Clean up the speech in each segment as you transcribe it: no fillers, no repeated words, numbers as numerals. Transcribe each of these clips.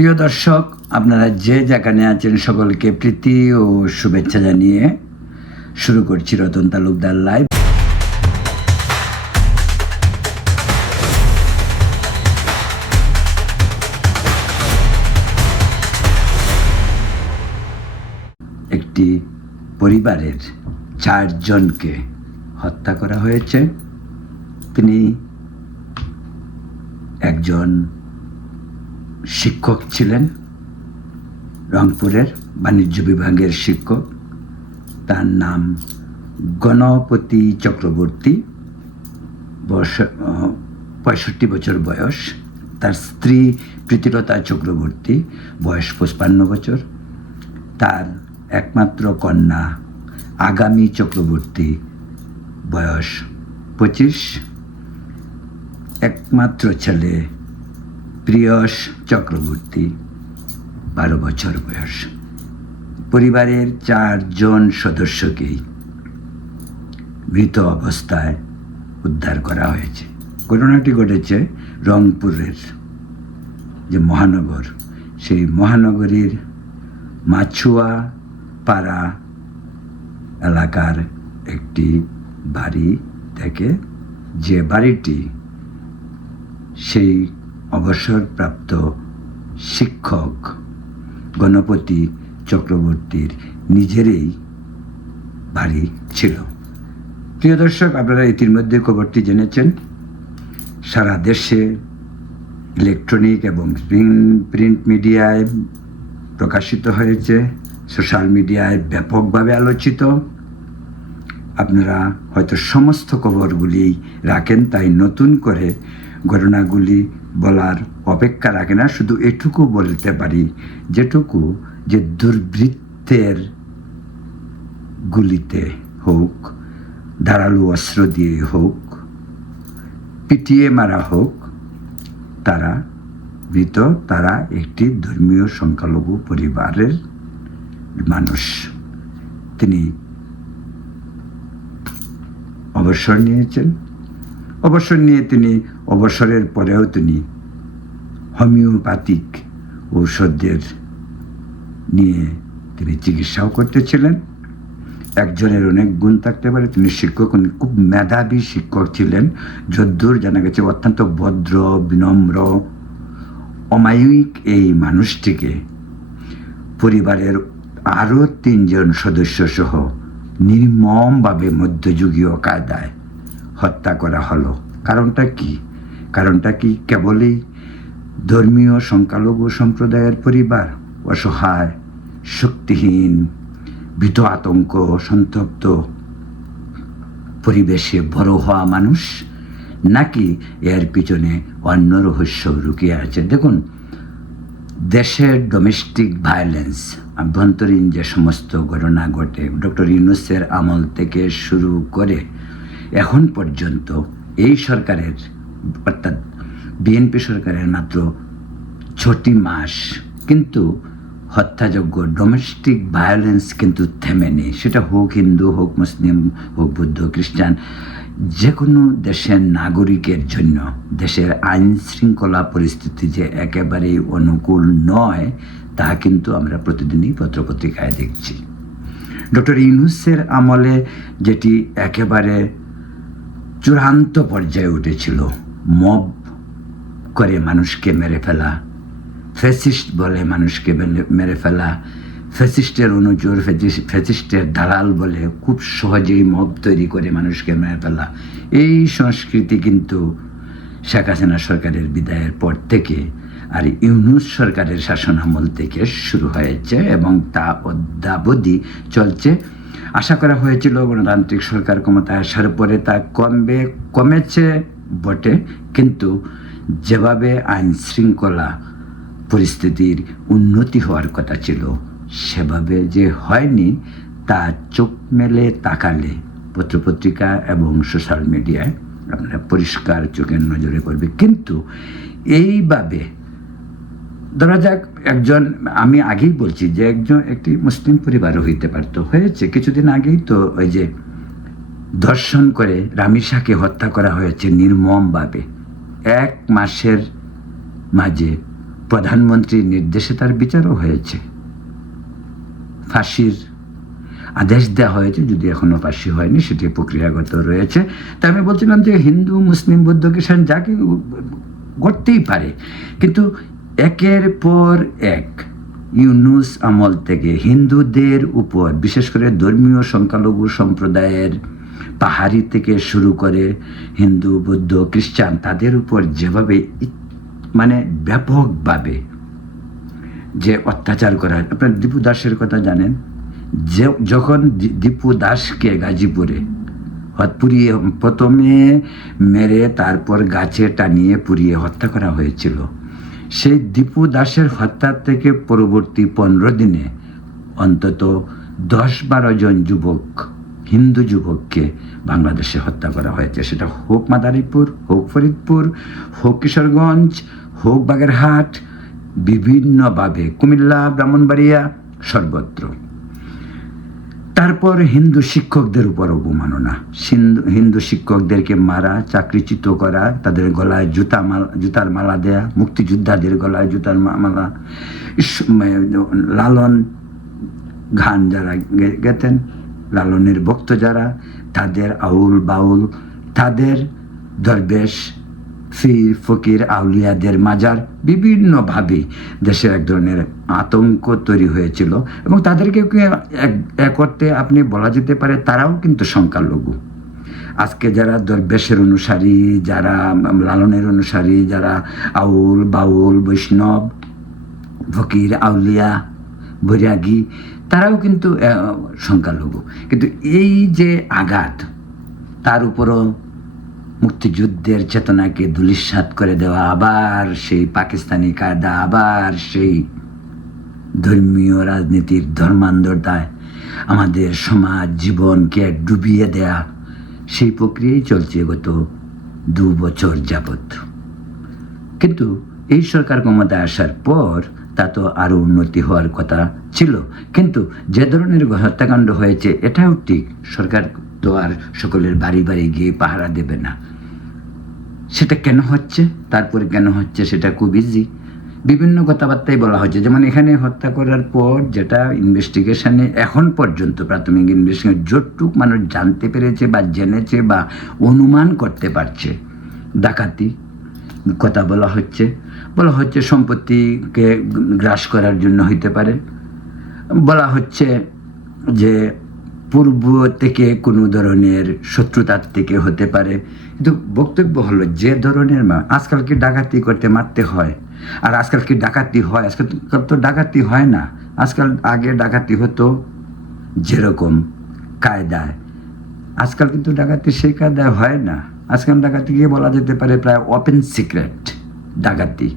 প্রিয় দর্শক, আপনারা যে যেখানে আছেন সকলকে প্রীতি ও শুভেচ্ছা জানিয়ে শুরু করছি রতন তালুকদার লাইভ। একটি পরিবারের 4 জনকে হত্যা করা হয়েছে। তিনি একজন শিক্ষক ছিলেন, রংপুরের বাণিজ্য বিভাগের শিক্ষক। তার নাম গণপতি চক্রবর্তী, 65 বছর বয়স। তার স্ত্রী প্রীতিলতা চক্রবর্তী, বয়স 55 বছর। তার একমাত্র কন্যা আগামী চক্রবর্তী, বয়স 25। একমাত্র ছেলে প্রিয়স চক্রবর্তী, 12 বছর বয়স। পরিবারের 4 জন সদস্যকেই মৃত অবস্থায় উদ্ধার করা হয়েছে। ঘটনাটি ঘটেছে রংপুরের যে মহানগর, সেই মহানগরীর মাছুয়া পাড়া এলাকার একটি বাড়ি থেকে, যে বাড়িটি সেই অবসরপ্রাপ্ত শিক্ষক গণপতি চক্রবর্তীর নিজেরই বাড়ি ছিল। প্রিয় দর্শক, আপনারা ইতিমধ্যে খবরটি জেনেছেন। সারা দেশে ইলেকট্রনিক এবং প্রিন্ট মিডিয়ায় প্রকাশিত হয়েছে, সোশ্যাল মিডিয়ায় ব্যাপকভাবে আলোচিত। আপনারা হয়তো সমস্ত খবরগুলি রাখেন, তাই নতুন করে ঘটনাগুলি বলার অপেক্ষা রাখে না। শুধু এটুকু বলতে পারি, যেটুকু যে দুর্বৃত্তের গুলিতে হোক, ধারালো অস্ত্র দিয়ে হোক, পিটিয়ে মারা হোক, তারা মৃত। তারা একটি ধর্মীয় সংখ্যালঘু পরিবারের মানুষ। তিনি অবসর নিয়েছেন। অবসর নিয়ে তিনি অবসরের পরেও তিনি হোমিওপ্যাথিক ঔষধের নিয়ে তিনি চিকিৎসাও করতেছিলেন। একজনের অনেক গুণ থাকতে পারে। তিনি শিক্ষক, উনি খুব মেধাবী শিক্ষক ছিলেন। যদ্দূর জানা গেছে অত্যন্ত ভদ্র, বিনম্র, অমায়িক এই মানুষটিকে পরিবারের আরও 3 জন সদস্য সহ নির্মমভাবে মধ্যযুগীয় কায়দায় হত্যা করা হলো। কারণটা কি? কেবলই ধর্মীয় সংখ্যালঘু সম্প্রদায়ের পরিবার, অসহায়, শক্তিহীন, ভীত, আতঙ্ক, সন্তপ্ত পরিবেশে বড় হওয়া মানুষ, নাকি এর পিছনে অন্য রহস্য লুকিয়ে আছে? দেখুন, দেশের ডোমেস্টিক ভায়োলেন্স, আভ্যন্তরীণ যে সমস্ত ঘটনা ঘটে, ডক্টর ইউনূসের আমল থেকে শুরু করে এখন পর্যন্ত এই সরকারের, অর্থাৎ বিএনপি সরকারের মাত্র 6টি মাস, কিন্তু হত্যাযোগ্য ডোমেস্টিক ভায়োলেন্স কিন্তু থেমেনি। সেটা হোক হিন্দু, হোক মুসলিম, হোক বৌদ্ধ, খ্রিস্টান, যে কোনো দেশের নাগরিকের জন্য দেশের আইন শৃঙ্খলা পরিস্থিতি যে একেবারেই অনুকূল নয়, তা কিন্তু আমরা প্রতিদিনই পত্রপত্রিকায় দেখছি। ডক্টর ইউনূসের আমলে যেটি একেবারে চূড়ান্ত পর্যায়ে উঠেছিল, মব করে মানুষকে মেরে ফেলা, ফ্যাসিস্ট বলে মানুষকে মেরে ফেলা, ফ্যাসিস্টের অনুচর, ফ্যাসিস্টের দালাল বলে খুব সহজেই মব তৈরি করে মানুষকে মেরে ফেলা, এই সংস্কৃতি কিন্তু শেখ হাসিনা সরকারের বিদায়ের পর থেকে আর ইউনূস সরকারের শাসনামল থেকে শুরু হয়েছে এবং তা অদ্যাবধি চলছে। আশা করা হয়েছিল গণতান্ত্রিক সরকার ক্ষমতায় আসার পরে তা কমেছে বটে, কিন্তু যেভাবে আইন শৃঙ্খলা পরিস্থিতির উন্নতি হওয়ার কথা ছিল সেভাবে যে হয়নি, তা চোখ মেলে তাকালে পত্রপত্রিকা এবং সোশ্যাল মিডিয়ায় আপনারা পরিষ্কার চোখের নজরে করবে। কিন্তু এইভাবে ধরা যাক একজন, আমি আগেই বলছি যে একটি মুসলিম পরিবারও হইতে পারত, হয়েছে। কিছুদিন আগেই তো ওই যে ধর্ষণ করে রামিসাকে হত্যা করা হয়েছে নির্মমভাবে। 1 মাসের মাঝে প্রধানমন্ত্রীর নির্দেশে তার বিচারও হয়েছে, ফাঁসির আদেশ দেওয়া হয়েছে, যদি এখনো ফাঁসি হয়নি, সেটি প্রক্রিয়াগত রয়েছে। তা আমি বলছিলাম যে হিন্দু, মুসলিম, বৌদ্ধ, খ্রিস্টান যাকে করতেই পারে, কিন্তু একের পর এক ইউনুস আমল থেকে হিন্দুদের উপর, বিশেষ করে ধর্মীয় সংখ্যালঘু সম্প্রদায়ের পাহাড়ি থেকে শুরু করে হিন্দু, বৌদ্ধ, খ্রিস্টান, তাদের উপর যেভাবে মানে ব্যাপকভাবে যে অত্যাচার করা হয়। আপনার দীপু দাসের কথা জানেন, যে যখন দীপু দাসকে গাজীপুরে পুড়িয়ে, প্রথমে মেরে তারপর গাছে টানিয়ে পুড়িয়ে হত্যা করা হয়েছিল, সেই দীপু দাসের হত্যা থেকে পরবর্তী 15 দিনে অন্তত 10-12 জন যুবক, হিন্দু যুবককে বাংলাদেশে হত্যা করা হয়েছে। সেটা হোক মাদারীপুর, হোক ফরিদপুর, হোক কিশোরগঞ্জ, হোক বাগেরহাট, বিভিন্নভাবে কুমিল্লা, ব্রাহ্মণবাড়িয়া, সর্বত্র। তারপর হিন্দু শিক্ষকদের উপর অবমাননা, হিন্দু শিক্ষকদেরকে মারা, চাকরিচ্যুত করা, তাদের গলায় জুতার মালা দেয়া, মুক্তিযোদ্ধাদের গলায় জুতার মালা, লালন গান যারা গেতেন, লালনের ভক্ত যারা, তাদের আউল বাউল, তাদের দরবেশ, ফির ফকির, আউলিয়াদের মাজার, বিভিন্নভাবে দেশে এক ধরনের আতঙ্ক তৈরি হয়েছিল। এবং তাদেরকে এক করতে আপনি বলা যেতে পারে তারাও কিন্তু সংখ্যালঘু। আজকে যারা দরবেশের অনুসারী, যারা লালনের অনুসারী, যারা আউল বাউল, বৈষ্ণব, ফকির, আউলিয়া, বৈরাগী, তারাও কিন্তু সংখ্যালঘু। কিন্তু এই যে আঘাত, তার উপরও মুক্তিযুদ্ধের চেতনাকে ধূলিসাৎ করে দেওয়া, আবার সেই পাকিস্তানি কায়দা, আবার সেই ধর্মীয় রাজনীতির ধর্মান্ধতায় আমাদের সমাজ জীবনকে ডুবিয়ে দেয়া, সেই প্রক্রিয়াই চলছে গত 2 বছর যাবৎ। কিন্তু এই সরকার ক্ষমতায় আসার পর তা তো আরও উন্নতি হওয়ার কথা ছিল, কিন্তু যে ধরনের হত্যাকাণ্ড হয়েছে এটাও ঠিক। সরকার তো আর সকলের বাড়ি বাড়ি গিয়ে পাহারা দেবে না। সেটা কেন হচ্ছে, তারপরে কেন হচ্ছে, সেটা খুব ইজি। বিভিন্ন কথাবার্তাই বলা হচ্ছে, যেমন এখানে হত্যা করার পর যেটা ইনভেস্টিগেশনে এখন পর্যন্ত, প্রাথমিক ইনভেস্টিগেশন যতটুক মানুষ জানতে পেরেছে বা জেনেছে বা অনুমান করতে পারছে, ডাকাতি কথা বলা হচ্ছে সম্পত্তিকে গ্রাস করার জন্য হইতে পারে, বলা হচ্ছে যে পূর্ব থেকে কোনো ধরনের শত্রুতার থেকে হতে পারে। কিন্তু বক্তব্য হলো যে ধরনের আজকাল কি ডাকাতি করতে মারতে হয়? আর আজকাল কি ডাকাতি হয়? আজকাল তো ডাকাতি হয় না। আজকাল আগে ডাকাতি হতো যেরকম কায়দায়, আজকাল কিন্তু ডাকাতি সেই কায়দায় হয় না। আজকাল ডাকাতিকে বলা যেতে পারে প্রায় ওপেন সিক্রেট ডাকাতি।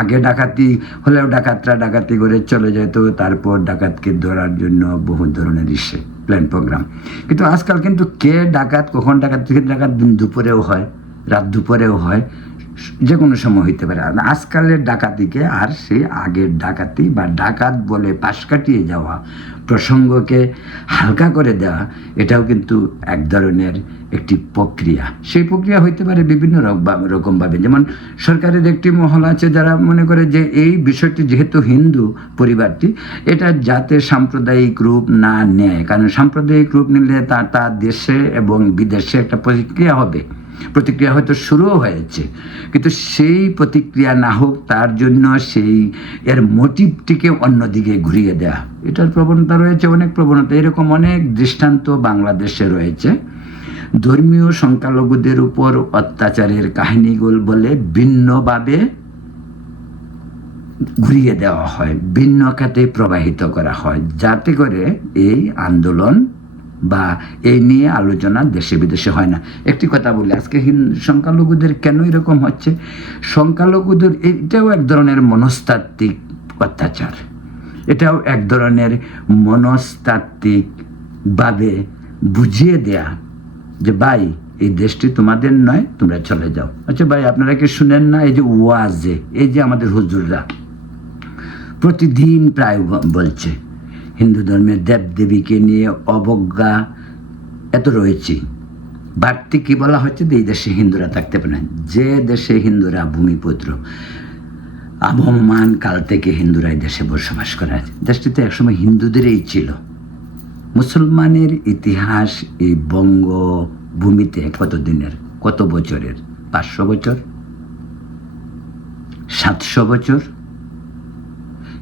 আগে ডাকাতি হলেও ডাকাতরা ডাকাতি করে চলে যেত, তারপর ডাকাতকে ধরার জন্য বহু ধরনের প্ল্যান প্রোগ্রাম। কিন্তু আজকাল কিন্তু কে ডাকাত, কখন ডাকাত দিন দুপুরেও হয়, রাত দুপুরেও হয়, যে কোনো সময় হইতে পারে। আজকালের ডাকাতিকে আর সেই আগের ডাকাতি বা ডাকাত বলে পাশ কাটিয়ে যাওয়া, প্রসঙ্গকে হালকা করে দেওয়া, এটাও কিন্তু এক ধরনের একটি প্রক্রিয়া। সেই প্রক্রিয়া হইতে পারে বিভিন্ন রকমভাবে। যেমন সরকারের একটি মহল আছে যারা মনে করে যে এই বিষয়টি যেহেতু হিন্দু পরিবারটি, এটা যাতে সাম্প্রদায়িক রূপ না নেয়, কারণ সাম্প্রদায়িক রূপ নিলে তা দেশে এবং বিদেশে একটা প্রতিক্রিয়া হবে। প্রতিক্রিয়া হয়তো শুরুও হয়েছে, কিন্তু সেই প্রতিক্রিয়া না হোক তার জন্য সেই এর মোটিভটিকে অন্যদিকে ঘুরিয়ে দেয়া, এটার প্রবণতা রয়েছে, অনেক প্রবণতা। এরকম অনেক দৃষ্টান্ত বাংলাদেশে রয়েছে। ধর্মীয় সংখ্যালঘুদের উপর অত্যাচারের কাহিনীগুলো বলে ভিন্নভাবে ঘুরিয়ে দেওয়া হয়, ভিন্ন খাতে প্রবাহিত করা হয়, যাতে করে এই আন্দোলন বা এই নিয়ে আলোচনা দেশে বিদেশে হয় না। একটি কথা বলি, আজকে সংখ্যালঘুদের কেন এরকম হচ্ছে? সংখ্যালঘুদের এটাও এক ধরনের মনস্তাত্ত্বিক অত্যাচার, এটাও এক ধরনের মনস্তাত্ত্বিকভাবে বুঝিয়ে দেয়া যে ভাই এই দেশটি তোমাদের নয়, তোমরা চলে যাও। আচ্ছা ভাই, আপনারা কি শুনেন না? এই যে ওয়াজে, এই যে আমাদের হুজুররা প্রতিদিন প্রায় বলছে হিন্দু ধর্মের দেবদেবীকে নিয়ে অবজ্ঞা এত রয়েছে। বাড়তি কি বলা হচ্ছে যে এই দেশে হিন্দুরা থাকতে পারে না, যে দেশে হিন্দুরা ভূমিপুত্র। আবহমান কাল থেকে হিন্দুরা এই দেশে বসবাস করে। দেশটিতে একসময় হিন্দুদেরই ছিল। মুসলমানের ইতিহাস এই বঙ্গভূমিতে কত দিনের, কত বছরের? 500 বছর, 700 বছর।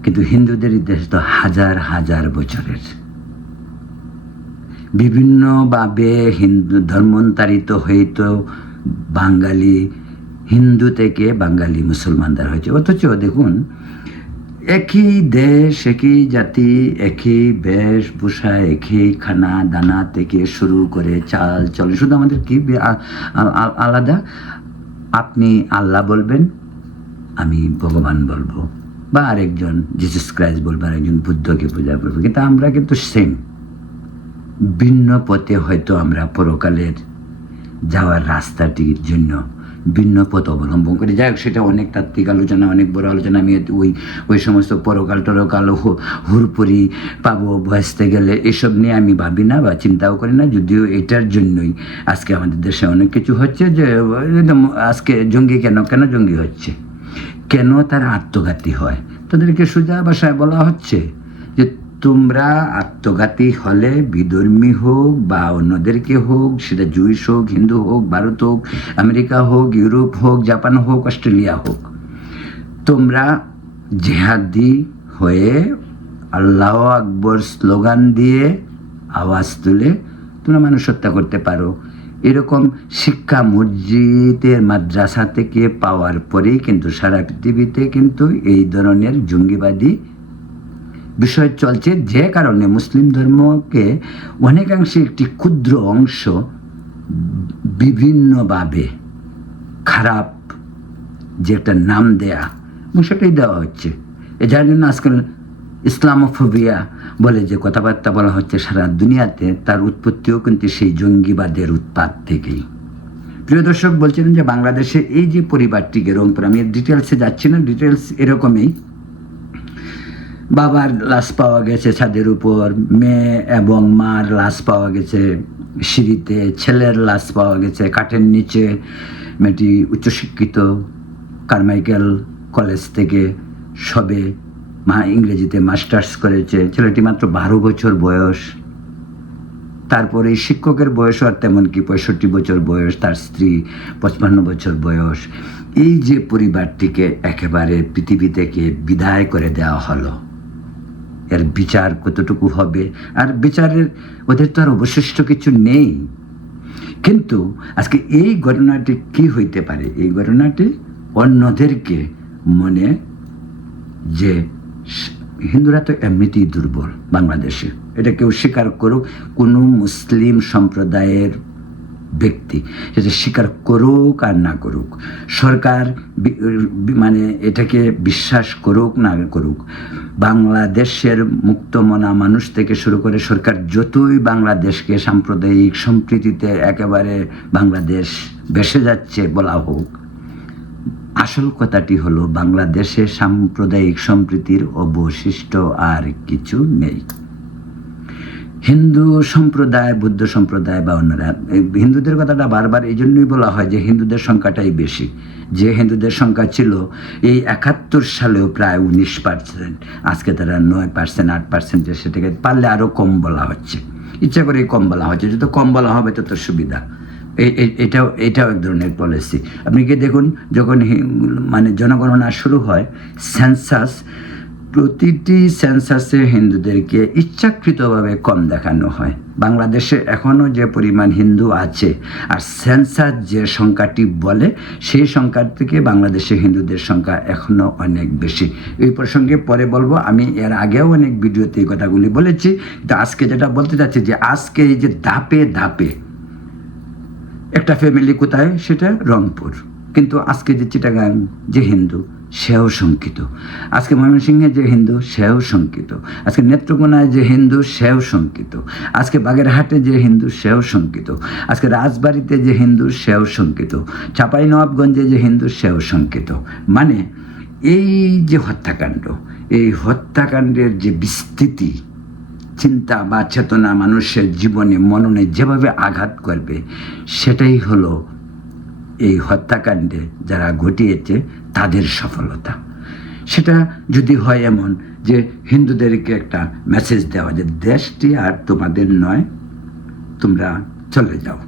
কিন্তু হিন্দুদের ইতিহাস তো হাজার হাজার বছরের। বিভিন্নভাবে হিন্দু ধর্মান্তরিত হইতো বাঙালি, হিন্দু থেকে বাঙালি মুসলমানদের হয়েছে। অথচ দেখুন, একই দেশ, একই জাতি, একই বেশভূষা, একই খানা দানা থেকে শুরু করে চাল চলে, শুধু আমাদের কি আলাদা? আপনি আল্লাহ বলবেন, আমি ভগবান বলবো, বা আরেকজন জিসাস ক্রাইস্ট বলবো, আরেকজন বুদ্ধকে পূজা করবো। কিন্তু আমরা কিন্তু সেম, ভিন্ন পথে হয়তো আমরা পরকালের যাওয়ার রাস্তাটির জন্য ভিন্ন পথ অবলম্বন করি। যাই হোক, সেটা অনেক তাত্ত্বিক আলোচনা, অনেক বড় আলোচনা। আমি ওই সমস্ত পরকাল টরকাল হুরপুরি পাবো বসতে গেলে এসব নিয়ে আমি ভাবি না বা চিন্তাও করি না। যদিও এটার জন্যই আজকে আমাদের দেশে অনেক কিছু হচ্ছে, যে আজকে জঙ্গি কেন জঙ্গি হচ্ছে, কেন তারা আত্মঘাতী হয়? তাদেরকে সোজা ভাষায় বলা হচ্ছে যে তোমরা আত্মঘাতী হলে, বিধর্মী হোক বা অন্যদেরকে হোক, সেটা জুইশ হোক, হিন্দু হোক, ভারত হোক, আমেরিকা হোক, ইউরোপ হোক, জাপান হোক, অস্ট্রেলিয়া হোক, তোমরা জেহাদি হয়ে আল্লাহ আকবর স্লোগান দিয়ে আওয়াজ তুলে তোমরা মানুষ হত্যা করতে পারো। এরকম শিক্ষা মসজিদের মাদ্রাসা থেকে পাওয়ার পরেই কিন্তু সারা পৃথিবীতে কিন্তু এই ধরনের জঙ্গিবাদী বিষয় চলছে, যে কারণে মুসলিম ধর্মকে অনেকাংশে একটি ক্ষুদ্র অংশ বিভিন্নভাবে খারাপ যে একটা নাম দেয়া, এবং সেটাই দেওয়া হচ্ছে। যার জন্য আজকাল ইসলামোফোবিয়া বলে যে কথাবার্তা বলা হচ্ছে সারা দুনিয়াতে, তার উৎপত্তিও কিন্তু সেই জঙ্গিবাদের উৎপাত থেকেই। প্রিয় দর্শক, বলছিলেন যে বাংলাদেশে এই যে পরিবারটিকে, রংপুর, আমি ডিটেলসে যাচ্ছি না, ডিটেলস এরকমই। বাবার লাশ পাওয়া গেছে ছাদের উপর, মেয়ে এবং মার লাশ পাওয়া গেছে সিঁড়িতে, ছেলের লাশ পাওয়া গেছে কাঠের নিচে। মেয়েটি উচ্চশিক্ষিত, কারমাইকেল কলেজ থেকে সবে ইংরেজিতে মাস্টার্স করেছে। ছেলেটি মাত্র 12 বছর বয়স। তারপরে শিক্ষকের বয়সও আর তেমন কি, 65 বছর বয়স, তার স্ত্রী 55 বছর বয়স। এই যে পরিবারটিকে একেবারে পৃথিবী থেকে বিদায় করে দেওয়া হলো, এর বিচার কতটুকু হবে? আর বিচারের ওদের তো আর অবশিষ্ট কিছু নেই। কিন্তু আজকে এই ঘটনাটি কি হইতে পারে? এই ঘটনাটি অন্যদেরকে মনে, যে হিন্দুরা তো এমনিতেই দুর্বল বাংলাদেশে, এটা কেউ স্বীকার করুক, কোনো মুসলিম সম্প্রদায়ের ব্যক্তি সেটা স্বীকার করুক আর না করুক, সরকার মানে এটাকে বিশ্বাস করুক না করুক, বাংলাদেশের মুক্তমনা মানুষ থেকে শুরু করে সরকার যতই বাংলাদেশকে সাম্প্রদায়িক সম্প্রীতিতে একেবারে বাংলাদেশ ভেসে যাচ্ছে বলা হোক, আসল কথাটি হলো বাংলাদেশে সাম্প্রদায়িক সম্প্রীতির অবশিষ্ট আর কিছু নেই। হিন্দু সম্প্রদায়, বৌদ্ধ সম্প্রদায় বা অন্যরা, হিন্দুদের কথাটা বারবার এই জন্যই বলা হয় যে হিন্দুদের সংখ্যাটাই বেশি। যে হিন্দুদের সংখ্যা ছিল এই 71 সালেও প্রায় 19%, আজকে তারা 9%, 8%, সেটাকে পারলে আরও কম বলা হচ্ছে, ইচ্ছা করেই কম বলা হচ্ছে। যত কম বলা হবে তত সুবিধা। এটাও এক ধরনের পলিসি। আপনি কি দেখুন, যখন মানে জনগণনা শুরু হয়, সেন্সাস, প্রতিটি সেন্সাসে হিন্দুদেরকে ইচ্ছাকৃতভাবে কম দেখানো হয়। বাংলাদেশে এখনও যে পরিমাণ হিন্দু আছে, আর সেন্সাস যে সংখ্যাটি বলে সেই সংখ্যার থেকে বাংলাদেশে হিন্দুদের সংখ্যা এখনও অনেক বেশি। এই প্রসঙ্গে পরে বলবো। আমি এর আগেও অনেক ভিডিওতে এই কথাগুলি বলেছি, তো আজকে যেটা বলতে চাচ্ছি যে আজকে এই যে ধাপে ধাপে একটা ফ্যামিলি কোথায়, সেটা রংপুর, কিন্তু আজকে যে চিটাগাং যে হিন্দু সেও শঙ্কিত, আজকে ময়মনসিংহে যে হিন্দু সেও শঙ্কিত, আজকে নেত্রকোনায় যে হিন্দু সেও শঙ্কিত, আজকে বাগেরহাটে যে হিন্দু সেও শঙ্কিত, আজকে রাজবাড়িতে যে হিন্দু সেও শঙ্কিত, চাঁপাইনবাবগঞ্জে যে হিন্দু সেও শঙ্কিত। মানে এই যে হত্যাকাণ্ড, এই হত্যাকাণ্ডের যে বিস্তৃতি, চিন্তা বা চেতনা মানুষের জীবনে মননে যেভাবে আঘাত করবে, সেটাই হলো এই হত্যাকাণ্ডে যারা ঘটিয়েছে তাদের সফলতা। সেটা যদি হয় এমন যে হিন্দুদেরকে একটা মেসেজ দেওয়া যে দেশটি আর তোমাদের নয়, তোমরা চলে যাও,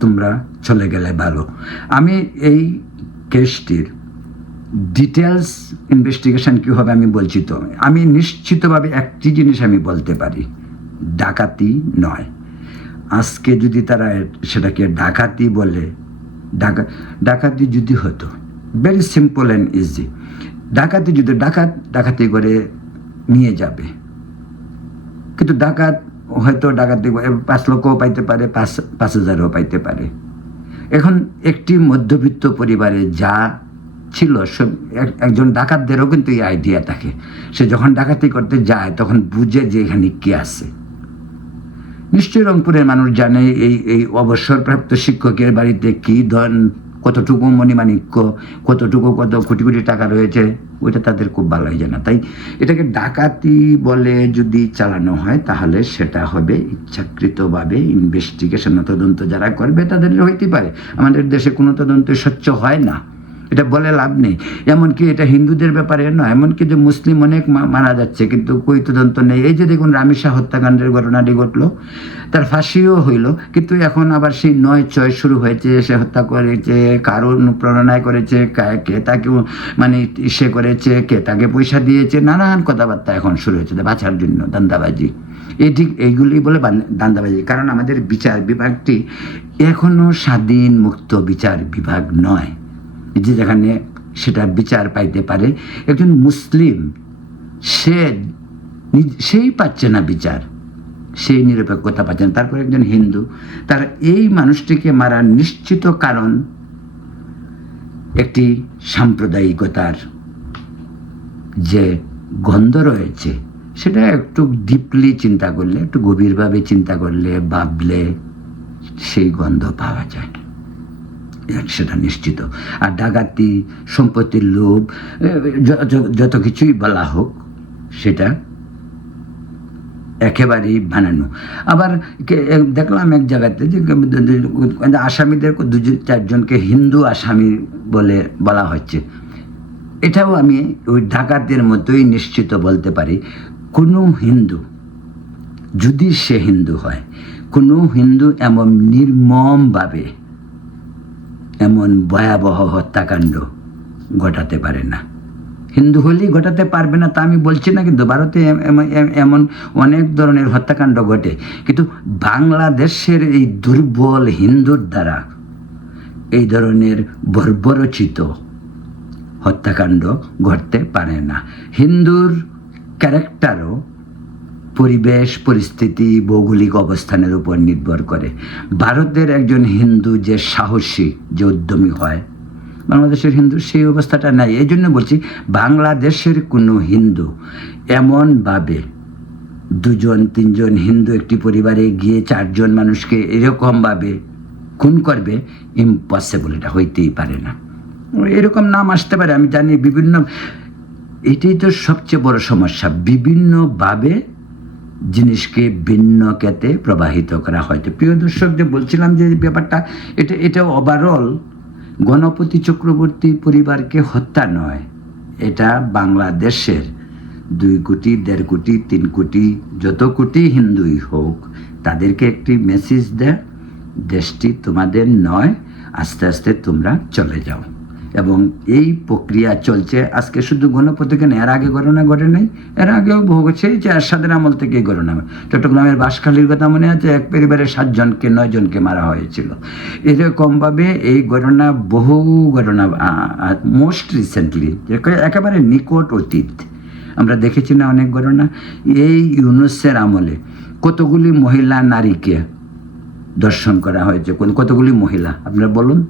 তোমরা চলে গেলে ভালো। আমি এই কেসটির ডিটেলস ইনভেস্টিগেশন কী হবে আমি বলছি, তো আমি নিশ্চিতভাবে একটি জিনিস আমি বলতে পারি, ডাকাতি নয়। আজকে যদি তারা সেটাকে ডাকাতি বলে, ডাকাতি যদি হতো, ভেরি সিম্পল অ্যান্ড ইজি, ডাকাতি যদি ডাকাতি করে নিয়ে যাবে, কিন্তু ডাকাত হয়তো ডাকাতি 5 লক্ষও পাইতে পারে, 5,000ও পাইতে পারে। এখন একটি মধ্যবিত্ত পরিবারে যা ছিল, সব একজন ডাকাতদেরও কিন্তু এই আইডিয়া থাকে, সে যখন ডাকাতি করতে যায় তখন বুঝে যে এখানে কি আছে। নিশ্চয়ই রংপুরের মানুষ জানে এই অবসরপ্রাপ্ত শিক্ষকের বাড়িতে কি ধন, কতটুকু মণিমাণিক্য, কতটুকু কত কোটি কোটি টাকা রয়েছে, ওইটা তাদের খুব ভালোই জানা। তাই এটাকে ডাকাতি বলে যদি চালানো হয় তাহলে সেটা হবে ইচ্ছাকৃতভাবে ইনভেস্টিগেশন, তদন্ত যারা করবে তাদের হইতে পারে। আমাদের দেশে কোনো তদন্ত স্বচ্ছ হয় না, এটা বলে লাভ নেই। এমনকি এটা হিন্দুদের ব্যাপারে নয়, এমনকি যে মুসলিম অনেক মারা যাচ্ছে কিন্তু কই তদন্ত নেই। এই যে দেখুন রামিসা হত্যাকাণ্ডের ঘটনাটি ঘটলো, তার ফাঁসিও হইল, কিন্তু এখন আবার সেই 9/6 শুরু হয়েছে, সে হত্যা করেছে, কারো অনুপ্রেরণায় করেছে, কে তাকে মানে সে করেছে, কে তাকে পয়সা দিয়েছে, নানান কথাবার্তা এখন শুরু হয়েছে বাঁচার জন্য, দান্দাবাজি। ঠিক এইগুলি বলে দান্দাবাজি, কারণ আমাদের বিচার বিভাগটি এখনো স্বাধীন মুক্ত বিচার বিভাগ নয়, যে যেখানে সেটা বিচার পাইতে পারে। একজন মুসলিম সেই পাচ্ছে না বিচার, সেই নিরপেক্ষতা পাচ্ছে না। তারপর একজন হিন্দু, তার এই মানুষটিকে মারার নিশ্চিত কারণ একটি সাম্প্রদায়িকতার যে গন্ধ রয়েছে, সেটা একটু ডিপলি চিন্তা করলে, একটু গভীরভাবে চিন্তা করলে, ভাবলে সেই গন্ধ পাওয়া যায়, সেটা নিশ্চিত। আর ডাকাতি, সম্পত্তির লোভ, যত কিছুই বলা হোক, সেটা একেবারেই বানানো। আবার দেখলাম এক জায়গাতে যে আসামিদের 2-4জনকে হিন্দু আসামি বলে বলা হচ্ছে। এটাও আমি ওই ডাকাতের মতোই নিশ্চিত বলতে পারি, কোনো হিন্দু, যদি সে হিন্দু হয়, কোনো হিন্দু এমন নির্মমভাবে এমন ভয়াবহ হত্যাকাণ্ড ঘটাতে পারে না। হিন্দু হলেই ঘটাতে পারবে না তা আমি বলছি না, কিন্তু ভারতে এমন অনেক ধরনের হত্যাকাণ্ড ঘটে, কিন্তু বাংলাদেশের এই দুর্বল হিন্দুর দ্বারা এই ধরনের বর্বরচিত হত্যাকাণ্ড ঘটতে পারে না। হিন্দুর ক্যারেক্টারও পরিবেশ, পরিস্থিতি, ভৌগোলিক অবস্থানের উপর নির্ভর করে। ভারতের একজন হিন্দু যে সাহসী, যে উদ্যমী হয়, বাংলাদেশের হিন্দু সেই অবস্থাটা নাই। এই জন্য বলছি, বাংলাদেশের কোনো হিন্দু এমনভাবে 2-3জন হিন্দু একটি পরিবারে গিয়ে 4জন মানুষকে এরকমভাবে খুন করবে, ইম্পসিবল, এটা হইতেই পারে না। এরকম নাম আসতে পারে, আমি জানি, বিভিন্ন, এটাই তো সবচেয়ে বড় সমস্যা, বিভিন্নভাবে জিনিসকে ভিন্ন ক্ষেত্রে প্রবাহিত করা হয়। তো প্রিয় দর্শক, যে বলছিলাম যে ব্যাপারটা, এটা ওভারঅল গণপতি চক্রবর্তী পরিবারকে হত্যা নয়, এটা বাংলাদেশের 2 কোটি, 1.5 কোটি, 3 কোটি, যত কোটি হিন্দুই হোক, তাদেরকে একটি মেসেজ দেয়, দেশটি তোমাদের নয়, আস্তে আস্তে তোমরা চলে যাও। এবং এই প্রক্রিয়া চলছে আজকে, শুধু গণপতিকে না, এর আগে ঘটনা ঘটে নাই, এর আগেও বহু সেই যে এরশাদের আমল থেকে ঘটনা। চট্টগ্রামের বাঁশখালীর কথা মনে আছে, এক পরিবারের 7জনকে 9জনকে মারা হয়েছিল। এরকমভাবে এই ঘটনা, বহু ঘটনা, মোস্ট রিসেন্টলি একেবারে নিকট অতীত আমরা দেখেছি না অনেক ঘটনা। এই ইউনুসের আমলে কতগুলি মহিলা নারীকে দর্শন করা হয়েছে, কতগুলি মহিলা আপনারা বলুন।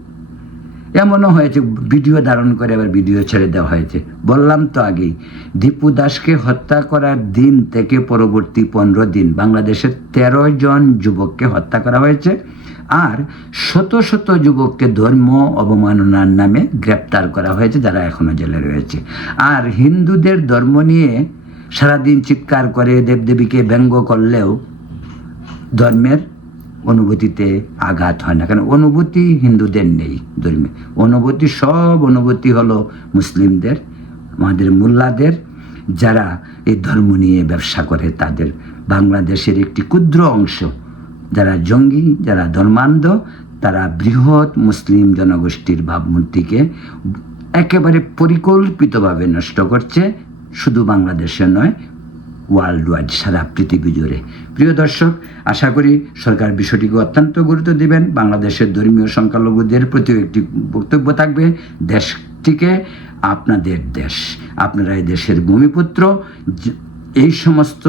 এমনও হয়েছে ভিডিও ধারণ করে আবার ভিডিও ছেড়ে দেওয়া হয়েছে। বললাম তো আগেই, দীপু দাসকে হত্যা করার দিন থেকে পরবর্তী 15 দিন বাংলাদেশের 13 জন যুবককে হত্যা করা হয়েছে, আর শত শত যুবককে ধর্ম অবমাননার নামে গ্রেপ্তার করা হয়েছে, যারা এখনো জেলে রয়েছে। আর হিন্দুদের ধর্ম নিয়ে সারাদিন চিৎকার করে দেবদেবীকে ব্যঙ্গ করলেও ধর্মের অনুভূতিতে আঘাত হয় না, কারণ অনুভূতি হিন্দুদের নেই ধর্মে। অনুভূতি, সব অনুভূতি হলো মুসলিমদের, আমাদের মোল্লাদের, যারা এই ধর্ম নিয়ে ব্যবসা করে, তাদের বাংলাদেশের একটি ক্ষুদ্র অংশ যারা জঙ্গি, যারা ধর্মান্ধ, তারা বৃহৎ মুসলিম জনগোষ্ঠীর ভাবমূর্তিকে একেবারে পরিকল্পিতভাবে নষ্ট করছে, শুধু বাংলাদেশে নয়, ওয়ার্ল্ড ওয়াইড, সারা পৃথিবী জুড়ে। প্রিয় দর্শক, আশা করি সরকার বিষয়টিকে অত্যন্ত গুরুত্ব দিবেন। বাংলাদেশের ধর্মীয় সংখ্যালঘুদের প্রতিও একটি বক্তব্য থাকবে, দেশটিকে আপনাদের দেশ, আপনারা এই দেশের ভূমিপুত্র। এই সমস্ত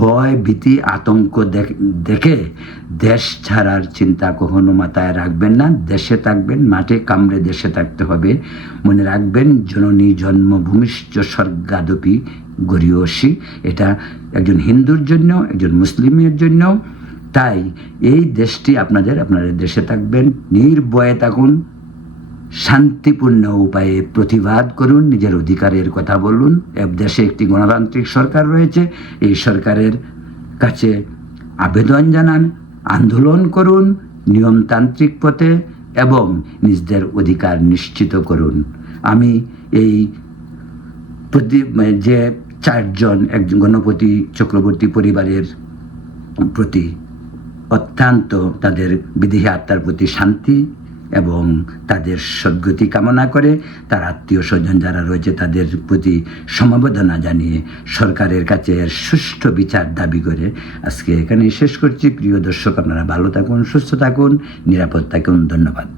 ভয়, ভীতি, আতঙ্ক দেখে দেশ ছাড়ার চিন্তা কখনো মাথায় রাখবেন না। দেশে থাকবেন, মাঠে কামড়ে দেশে থাকতে হবে। মনে রাখবেন, জননী জন্মভূমিশ্চ স্বর্গাদপি গরীয়সী, এটা একজন হিন্দুর জন্য, একজন মুসলিমের জন্য। তাই এই দেশটি আপনাদের, আপনারা দেশে থাকবেন, নির্ভয়ে থাকুন, শান্তিপূর্ণ উপায়ে প্রতিবাদ করুন, নিজের অধিকারের কথা বলুন। দেশে একটি গণতান্ত্রিক সরকার রয়েছে, এই সরকারের কাছে আবেদন জানান, আন্দোলন করুন নিয়মতান্ত্রিক পথে এবং নিজেদের অধিকার নিশ্চিত করুন। আমি এই যে চারজন, একজন গণপতি চক্রবর্তী পরিবারের প্রতি অত্যন্ত, তাদের বিদেহী আত্মার প্রতি শান্তি এবং তাদের সদ্গতি কামনা করে, তার আত্মীয় স্বজন যারা রয়েছে তাদের প্রতি সমবেদনা জানিয়ে সরকারের কাছে এর সুষ্ঠু বিচার দাবি করে আজকে এখানেই শেষ করছি। প্রিয় দর্শক, আপনারা ভালো থাকুন, সুস্থ থাকুন, নিরাপদ থাকুন। ধন্যবাদ।